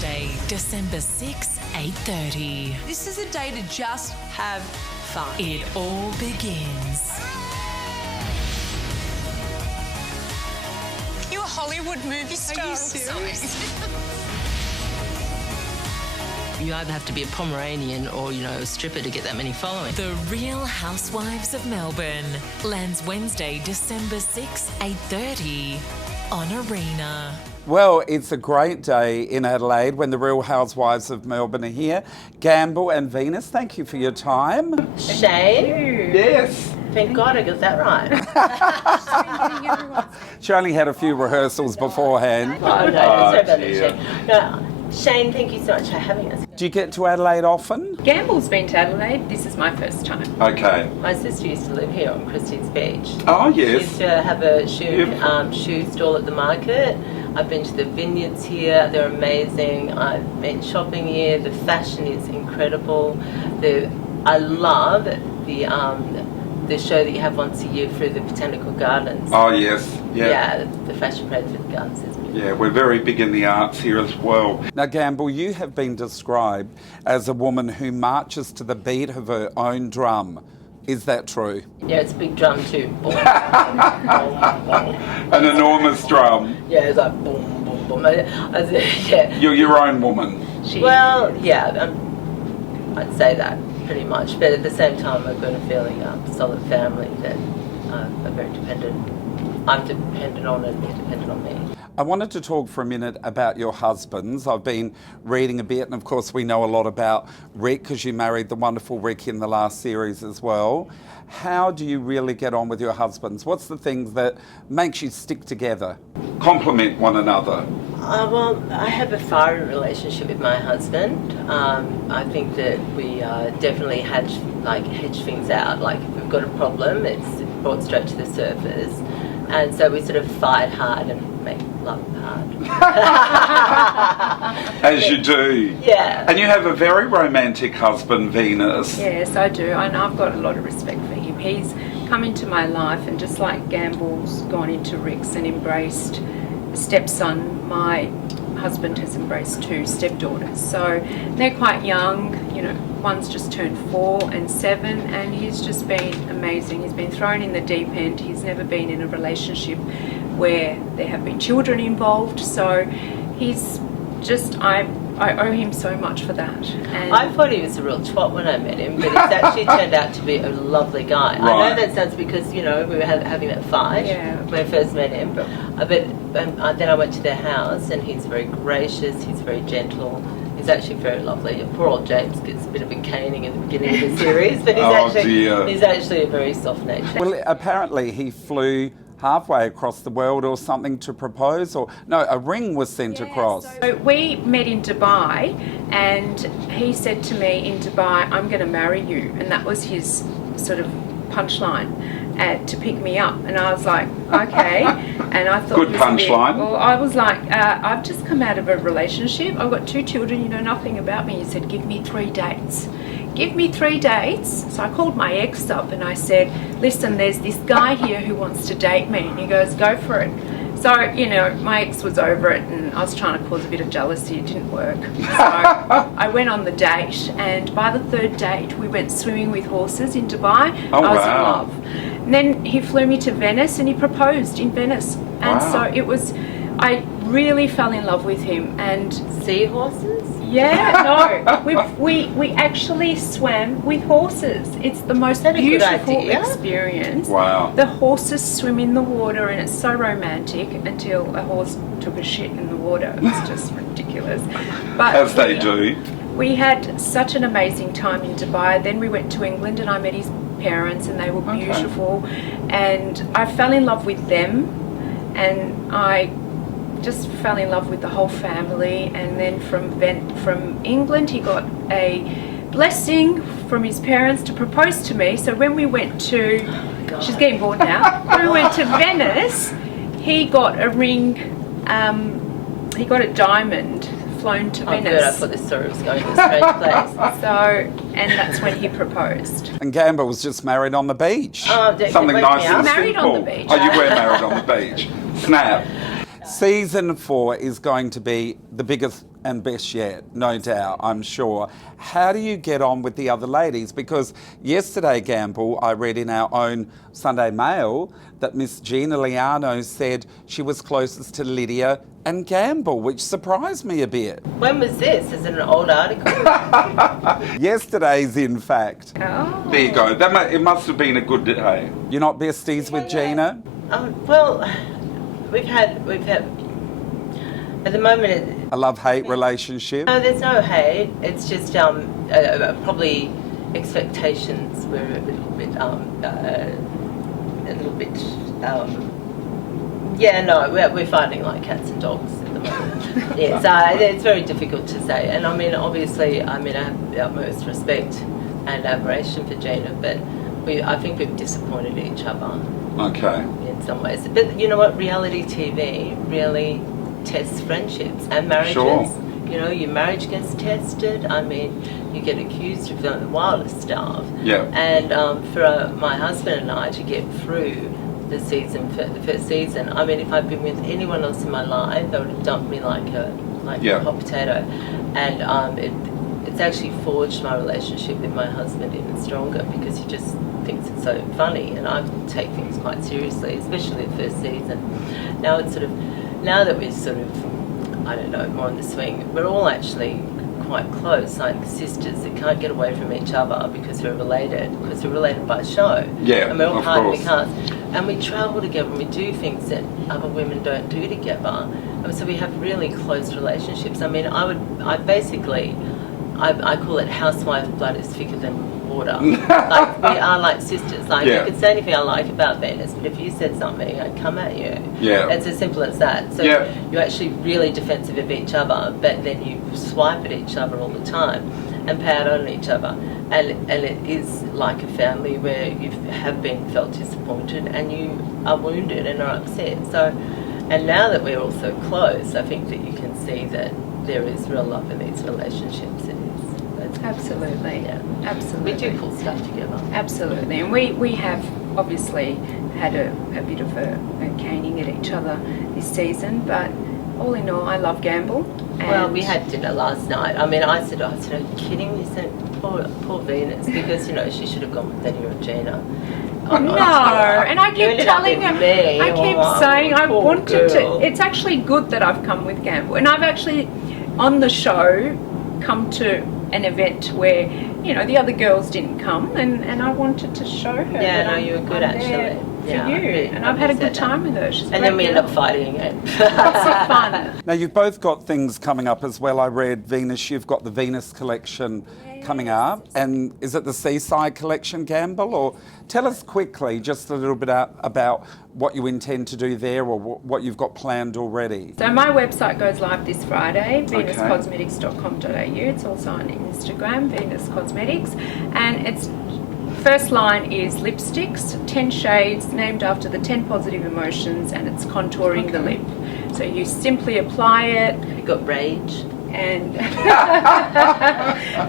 Wednesday, December 6, 8:30. This is a day to just have fun. It all begins. You're a Hollywood movie star. Are you serious? You either have to be a Pomeranian or, a stripper to get that many following. The Real Housewives of Melbourne lands Wednesday, December 6, 8:30 on Arena. Well, it's a great day in Adelaide when the Real Housewives of Melbourne are here. Gamble and Venus, thank you for your time. Shane? Yes. Thank God I got that right. She only had a few rehearsals beforehand. Oh, no, sorry about that, Shane. No, Shane, thank you so much for having us. Do you get to Adelaide often? Gamble's been to Adelaide. This is my first time. Okay. My sister used to live here on Christie's Beach. Oh, She yes. used to have a shoe stall at the market. I've been to the vineyards here. They're amazing. I've been shopping here. The fashion is incredible. I love the show that you have once a year through the botanical gardens. Oh, yes. Yeah, the fashion parade through the gardens is beautiful. Yeah, we're very big in the arts here as well. Now, Gamble, you have been described as a woman who marches to the beat of her own drum. Is that true? Yeah, it's a big drum too. Boom, boom, boom. An enormous drum. Yeah, it's like boom, boom, boom. Yeah. You're your own woman. Well, yeah, I'd say that pretty much. But at the same time, I've got a fairly solid family that are very dependent. I'm dependent on and they're dependent on me. I wanted to talk for a minute about your husbands. I've been reading a bit, and of course we know a lot about Rick because you married the wonderful Rick in the last series as well. How do you really get on with your husbands? What's the things that makes you stick together? Complement one another. Well, I have a fiery relationship with my husband. I think that we definitely hedge things out. Like if we've got a problem, it's brought straight to the surface. And so we sort of fight hard and make love hard. As you do. Yeah. And you have a very romantic husband, Venus. Yes, I do. And I've got a lot of respect for him. He's come into my life, and just like Gamble's gone into Rick's and embraced stepson, my husband has embraced two stepdaughters. So they're quite young, one's just turned 4 and 7, and he's just been amazing. He's been thrown in the deep end. He's never been in a relationship where there have been children involved. So he's just, I owe him so much for that. And I thought he was a real twat when I met him, but he's actually turned out to be a lovely guy. Right. I know that sounds because, we were having that fight when I first met him. But then I went to their house, and he's very gracious, he's very gentle. He's actually very lovely. Poor old James gets a bit of a caning in the beginning of the series, but he's actually a very soft nature. Well, apparently he flew halfway across the world or something to propose, or no, a ring was sent across. So we met in Dubai, and he said to me in Dubai, "I'm going to marry you," and that was his sort of punchline to pick me up. And I was like, okay. And I thought, good punchline. Well, I was like, I've just come out of a relationship. I've got 2 children. You know nothing about me. He said, give me 3 dates. Give me 3 dates. So I called my ex up and I said, listen, there's this guy here who wants to date me. And he goes, go for it. So, my ex was over it, and I was trying to cause a bit of jealousy. It didn't work. So I went on the date, and by the 3rd date, we went swimming with horses in Dubai. Oh, I was wow. in love. And then he flew me to Venice, and he proposed in Venice. And Wow. so I really fell in love with him. And Seahorses? yeah, no, we actually swam with horses. It's the most that a good beautiful idea? experience. Wow. The horses swim in the water, and it's so romantic until a horse took a shit in the water. It's just ridiculous. But As they do. we had such an amazing time in Dubai. Then we went to England, and I met his parents, and they were beautiful. And I fell in love with them, and I just fell in love with the whole family. And then from England, he got a blessing from his parents to propose to me. So when we went to, she's getting bored now, when we went to Venice, he got a ring, he got a diamond flown to Venice. Good, I thought this story was going to a strange place. So, and that's when he proposed. And Gamble was just married on the beach. Oh, something wake nice me and up. Married simple. on the beach. Oh, you were married on the beach. Snap. Season 4 is going to be the biggest and best yet, no doubt, I'm sure. How do you get on with the other ladies? Because yesterday, Gamble, I read in our own Sunday Mail that Miss Gina Liano said she was closest to Lydia and Gamble, which surprised me a bit. When was this? Is it an old article? Yesterday's, in fact. Oh. There you go. It must have been a good day. You're not besties with Gina? Well, we've had at the moment. A love-hate relationship? No, there's no hate. It's just probably expectations were a little bit yeah, no, we're fighting like cats and dogs at the moment. It's very difficult to say. And I mean, obviously, I have the utmost respect and admiration for Gina, but I think we've disappointed each other. Okay. In some ways. But you know what? Reality TV really tests friendships and marriages. Sure. You know, your marriage gets tested. I mean, you get accused of the wildest stuff. Yeah. And for my husband and I to get through the first season, I mean, if I'd been with anyone else in my life, they would have dumped me like a hot potato. And it's actually forged my relationship with my husband even stronger, because he just thinks it's so funny, and I take things quite seriously, especially the first season. Now that we're sort of, I don't know, more in the swing, we're all actually quite close, like sisters that can't get away from each other because we're related by show. Yeah, and we're all of part course. of the cast. And we travel together and we do things that other women don't do together. And so we have really close relationships. I mean, I call it housewife blood is thicker than water. Like, we are like sisters. Like, Yeah. you could say anything I like about Venus, but if you said something, I'd come at you. Yeah. It's as simple as that. So Yeah. you're actually really defensive of each other, but then you swipe at each other all the time and pout on each other. And it is like a family where you have been felt disappointed and you are wounded and are upset. So, and now that we're all so close, I think that you can see that there is real love in these relationships. It is. Absolutely. Yeah. Absolutely. We do cool stuff together. Absolutely. And we have obviously had a bit of a caning at each other this season, but all in all, I love Gamble. Well, we had dinner last night. I mean, I said, are you kidding me? I said, poor Venus, because, you know, she should have gone with Lydia or Gina. No, and I keep telling him, I keep saying I wanted to. It's actually good that I've come with Gamble, and I've actually, on the show, come to an event where, you know, the other girls didn't come, and I wanted to show her. Yeah, that no, you were good I'm actually. there for Yeah, you, and I've had a good time with her. She's a and then great we end girl. up fighting again. Lots of fun. Now, you've both got things coming up as well. I read Venus, you've got the Venus collection coming up. And is it the Seaside collection, Gamble? Or tell us quickly just a little bit about what you intend to do there, or what you've got planned already. So my website goes live this Friday, venuscosmetics.com.au. It's also on Instagram, Venus Cosmetics. And its first line is lipsticks, 10 shades, named after the 10 positive emotions, and it's contouring the lip. So you simply apply it. You got rage. And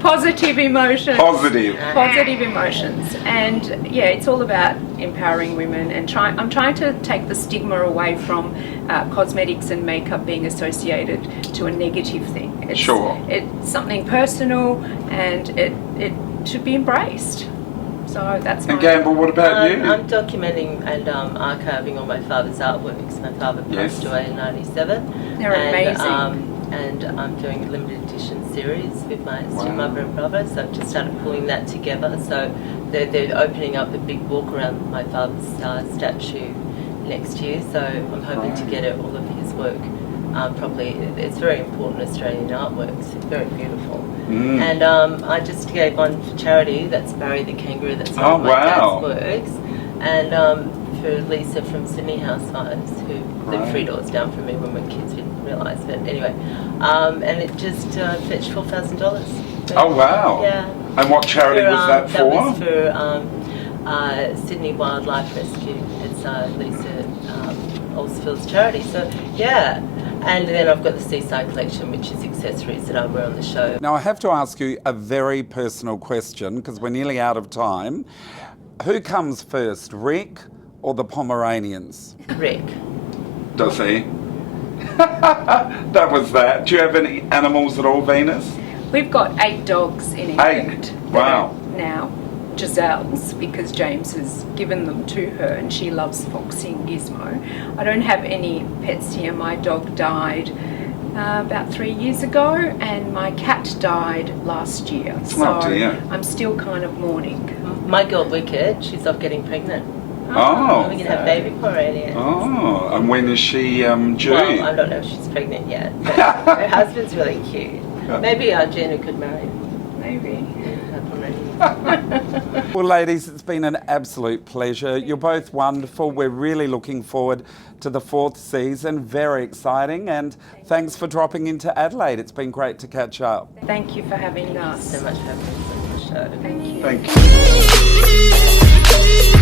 positive emotions. Positive emotions. And yeah, it's all about empowering women, and I'm trying to take the stigma away from cosmetics and makeup being associated to a negative thing. It's something personal, and it should be embraced. So that's And Gamble, what about you? I'm documenting and archiving all my father's artworks. My father passed away in '97. They're amazing. And I'm doing a limited edition series with my stepmother and brother, so I've just started pulling that together. So they're opening up a big walk around my father's statue next year, so I'm hoping to get all of his work properly. It's very important Australian artworks, it's very beautiful. And I just gave one for charity, that's Barry the Kangaroo, that's one of my dad's works. And for Lisa from Sydney Housewives, who lived 3 doors down from me when we were kids, we didn't realise, but anyway. And it just fetched $4,000. Oh, wow. Yeah. And what charity was that for? That was for Sydney Wildlife Rescue. It's Lisa Olsfield's charity. So, yeah. And then I've got the Seaside collection, which is accessories that I wear on the show. Now, I have to ask you a very personal question, because we're nearly out of time. Who comes first, Rick or the Pomeranians? Rick. Does he? That was that. Do you have any animals at all, Venus? We've got 8 dogs in England. 8? Wow. Now, Giselle's, because James has given them to her and she loves Foxy and Gizmo. I don't have any pets here. My dog died about 3 years ago, and my cat died last year. So dear. I'm still kind of mourning. My girl Wicked, she's off getting pregnant. Oh. We're going to have baby for her. Oh, and when is she due? Well, I don't know if she's pregnant yet, but her husband's really cute. Maybe Gina could marry him. Maybe. Well, ladies, it's been an absolute pleasure. You're both wonderful. We're really looking forward to the 4th season. Very exciting. And thanks for dropping into Adelaide. It's been great to catch up. Thank you for having us. So much for having us on the show. Thank you. Thank you.